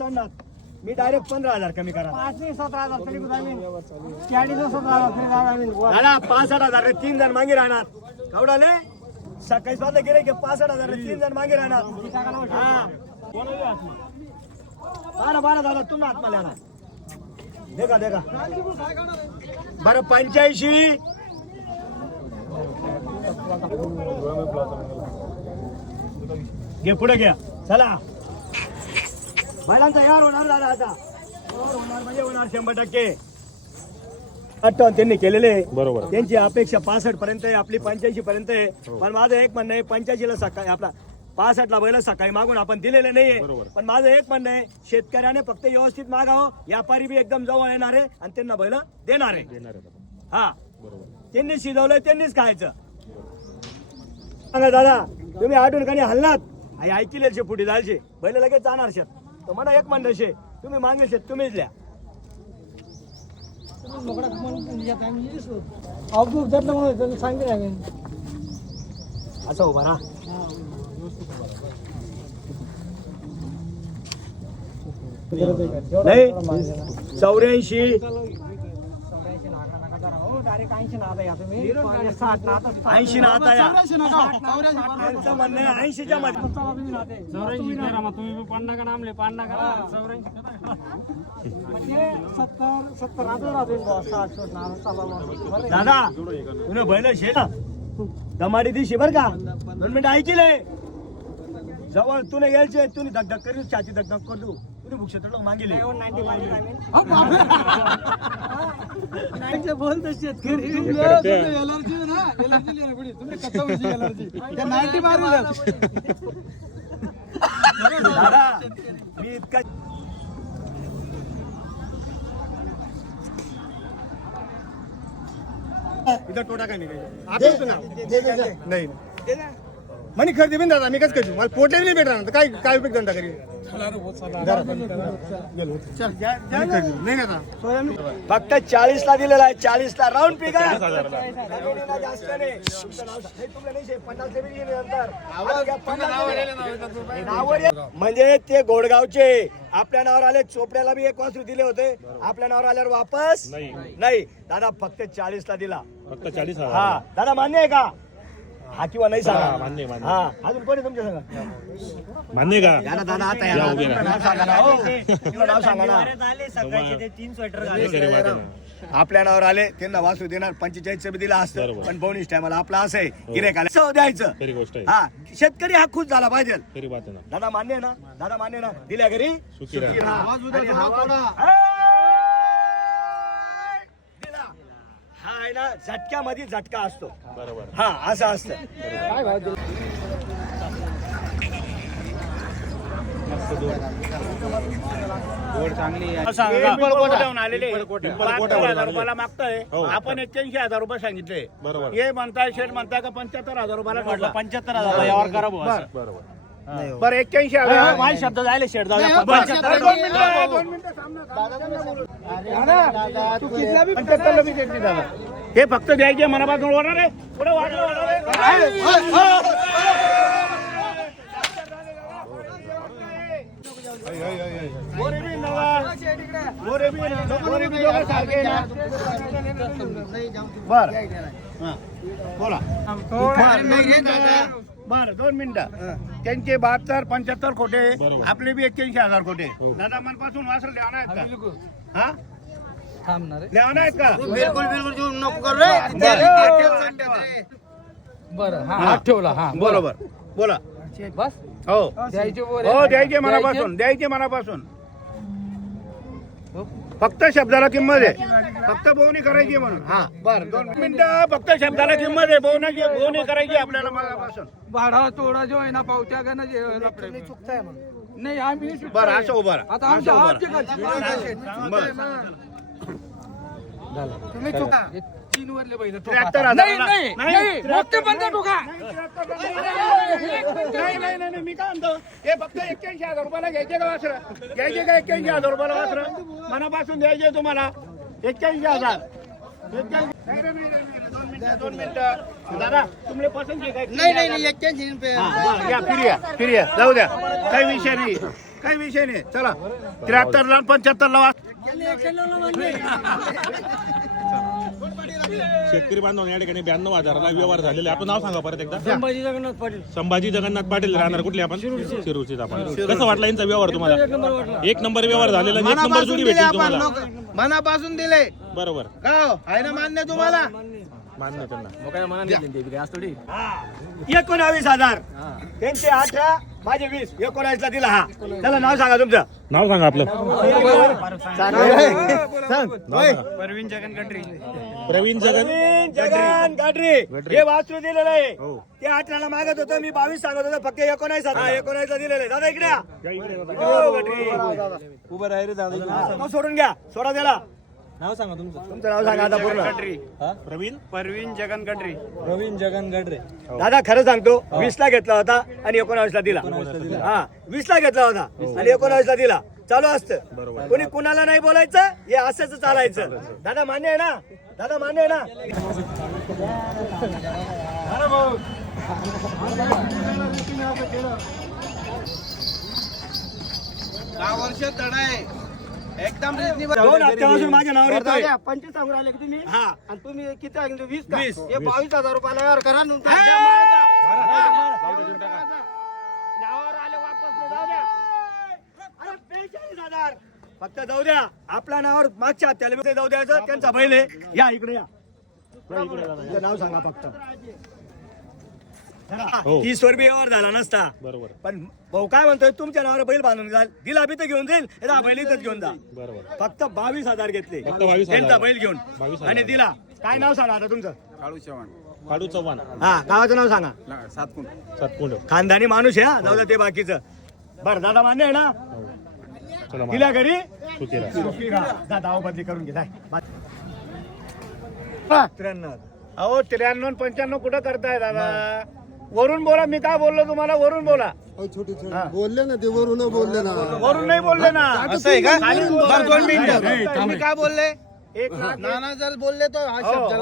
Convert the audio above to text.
मी direct 15,000 कमी करा. 17,000 तरी गुदामीन 65,000 3 जण मागे राहणार. कवडाले 27 वाजता गेले की 65,000 3 जण मागे राहणार. हा 12,000 तुम्ही आत्मा येणार. देखा देखा बरं 85 घे पुढे घ्या. चला बैलांचा यार होणार दादा. आता होणार म्हणजे होणार 100%. त्यांनी केलेले बरोबर. त्यांची अपेक्षा 65 पर्यंत आहे, आपली 85 पर्यंत आहे. पण माझं एक म्हणणं आहे 85 ला सकाळी आपला 65 ला बैल सकाळी मागून आपण दिलेले नाहीये. पण माझं एक म्हणणं आहे शेतकऱ्याने फक्त व्यवस्थित मागावं. व्यापारी बी एकदम जवळ येणार आहे आणि त्यांना बैल देणार आहे. हा त्यांनी शिजवलंय त्यांनीच खायचं. सांगा दादा तुम्ही आठवण काही हल्लात आई ऐकले शे फुटी जायचे बैल लगेच जाणार शेत. तर मला एक म्हणणं शे तुम्ही मागे शेत तुम्हीच लिहा. असं उभा ना नाही 84 80 ना आता या त्यांचं म्हणणं आहे 80च्या मध्ये. दादा तुला बैल शे ना दमाडी दिशी बर का 2 मिनिट ऐकले जवळ तुने यायचे तुम्ही धगधग करू छाती धगधग करू तुम्ही भुक्षेत्र मागिले बोलतो शेतकरी दादा मी इतका इथं टोटा काय नाही म्हणे खरेदी बिन दादा मी कसं करू मला पोटे नाही भेटणार तर काय काय उपयोग धंदा करी फक्त 40 ला दिलेला आहे. 40 ला राऊंड पिका म्हणजे ते गोडगावचे आपल्या नावावर आले. चोपड्याला बी एक वासरू दिले होते आपल्या नावावर आल्यावर वापस नाही. दादा फक्त 40 ला दिला. फक्त 40. हा दादा मान्य आहे का हा किंवा नाही सांगा. मान्य हा अजून कोणी तुमच्या सांगा मान्य का दादा आता नाव सांगा ना. हो नाव सांगा ना. आपल्या नावावर आले त्यांना वासू देणार 45 बी दिला असतं पण बोनीस टायमाला आपला असं आहे गिऱ्हाईकाला द्यायचं. हा शेतकरी हा खुश झाला पाहिजे. दादा मान्य आहे ना. दादा मान्य ना दिल्या घरी हा आहे ना झटक्यामध्ये झटका असतो. बरोबर हा असं असतं. रुपयाला मागताय आपण 81,000 रुपये सांगितले. हे म्हणताय शेठ म्हणताय का 75,000 रुपयाला म्हटलं 75,000 यावर करा बरोबर. बरं 81,000 माझे शब्द जायले शेठ जाऊ. हे फक्त द्यायचे मनापासून होणार आहे. पुढे वाढलं बर बोला बर 2 मिनिटं. त्यांचे 72 75 खोटे आपले बी 81,000 खोटे. दादा मनपासून वासर द्यावणार आहेत का? हा द्यावणार आहेत का? बिलकुल नको करू बरं हा ठेवला हा बरोबर बोला बस हो हो द्यायचे मनापासून फक्त शब्दाला किंमत आहे. फक्त बोवणी करायची म्हणून. हा बर 2 मिनिटं फक्त शब्दाला किंमत आहे. बोवणी करायची आपल्याला मनापासून. भाडा तोडा जो आहे ना पावत्या का ना चुकताय नाही आम्ही बरं असं उभा राहा. आता आमच्या तुम्ही चुका 3 वरले बैल 73,000 नाही मोठे बंद ठोका. नाही मी काय म्हणतो हे फक्त 81,000 रुपयाला घ्यायचे का वासर घ्यायचे का 81,000 रुपयाला वासर मनापासून द्यायचे तुम्हाला 81,000. 2 मिनिटं दादा तुमले पसंत आहे काय? नाही 81 या फिर्या जाऊ द्या काही विषय नाही. काही विषय नाही. चला 73 ला 75 ला शेतकरी बांधव या ठिकाणी 92,000ला व्यवहार झालेला आहे. आपलं नाव सांगा परत एकदा. संभाजी जगन्नाथ पाटील. संभाजी जगन्नाथ पाटील. राहणार कुठले आपण? शिरूरचे आपण. कसं वाटलं यांचा व्यवहार तुम्हाला? एक नंबर व्यवहार झालेला आणि एक नंबर जोडी भेटली तुम्हाला. मनापासून दिले बरोबर. का हो? आहे ना मान्य तुम्हाला? मान्य त्यांना. 19,000 त्यांचे 18 माझे 20 19ला दिला. हा चला नाव सांगा तुमचं. नाव सांगा आपलं. प्रवीण जगन प्रवीण जगन गाडरे हे वासरू दिलेलं आहे. ते 18ला मागत होतं, मी 22 सांगत होतो, फक्त 19ला दिलेलं आहे. दादा इकडे या. उभं राहिले दादा. तो सोडून घ्या, सोडा त्याला. नाव सांगा तुमचं नाव सांगा आता पूर्ण. परवीन जगन गडरे. दादा खरं सांगतो, 20ला घेतला होता आणि 19ला दिला. हा 20ला घेतला होता आणि 19ला दिला. चालू असतं, कोणी कुणाला नाही बोलायचं, हे असंच चालायचं. दादा मान्य आहे ना? दादा मान्य आहे ना? एकदम 2 हप्त्यापासून माझ्या नावावर येतोय. 25 सांगून राहिले की तुम्ही हा आणि तुम्ही किती सांगितलं 20 का? 20. हे 22,000 रुपयाला व्यवहार करा नंतर नावावर आले वापस नाही, जाऊ द्या. अरे 42,000 फक्त जाऊ द्या. आपल्या नावावर मागच्या हप्त्याला जाऊ द्यायचं. त्यांचा बैल आहे. या इकडे या. तुमचं नाव सांगा फक्त. हो. 30 वर व्यवहार झाला नसता. बरोबर. पण भाऊ काय म्हणतोय, तुमच्या नावावर बैल बांधून जाल, दिला बी तर घेऊन जाईल, हा बैल इथंच घेऊन जा. बरोबर. फक्त 22,000 घेतले फक्त 22,000. त्यांचा बैल घेऊन 22,000. आणि दिला. काय नाव सांगा आता तुमचं? काळू चव्हाण. हा गावाचं नाव सांगा. सातकुंड. खानदानी माणूस आहे हा. जाऊ द्या ते बाकीचं. बरं दादा मान्य आहे ना? चला दिल्या घरी सुखीरा. दादा बदली करून घे. 93. अहो 93 95 कुठं करताय दादा? वरून बोला. मी काय बोललो तुम्हाला? वरून बोला. बोलले ना ते वरून बोलले ना वरून नाही बोलले ना. असं आहे का? खाली बोला. बरं, 2 मिनिटं. तुम्ही काय बोलले? नाना जर बोलले तो हा शब्द